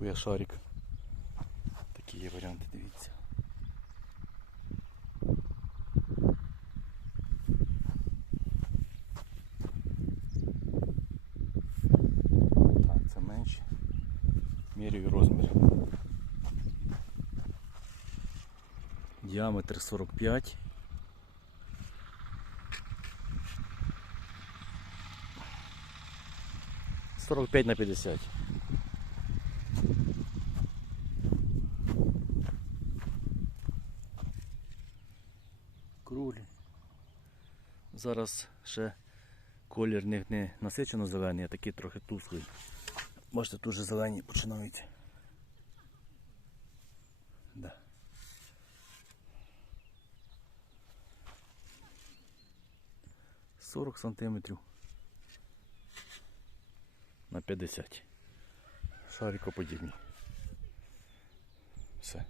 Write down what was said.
Туя шарик. Такі є варіанти, дивіться. Так, це менше. Міряю розмір. Діаметр 45. Сорок п'ять на п'ятдесят. Крулі. Зараз ще колір них не насичено зелений, а такий трохи тусклий. Бачите, тут же зелені починають. Да. Сорок сантиметрів на 50. Шарикоподібні. Все.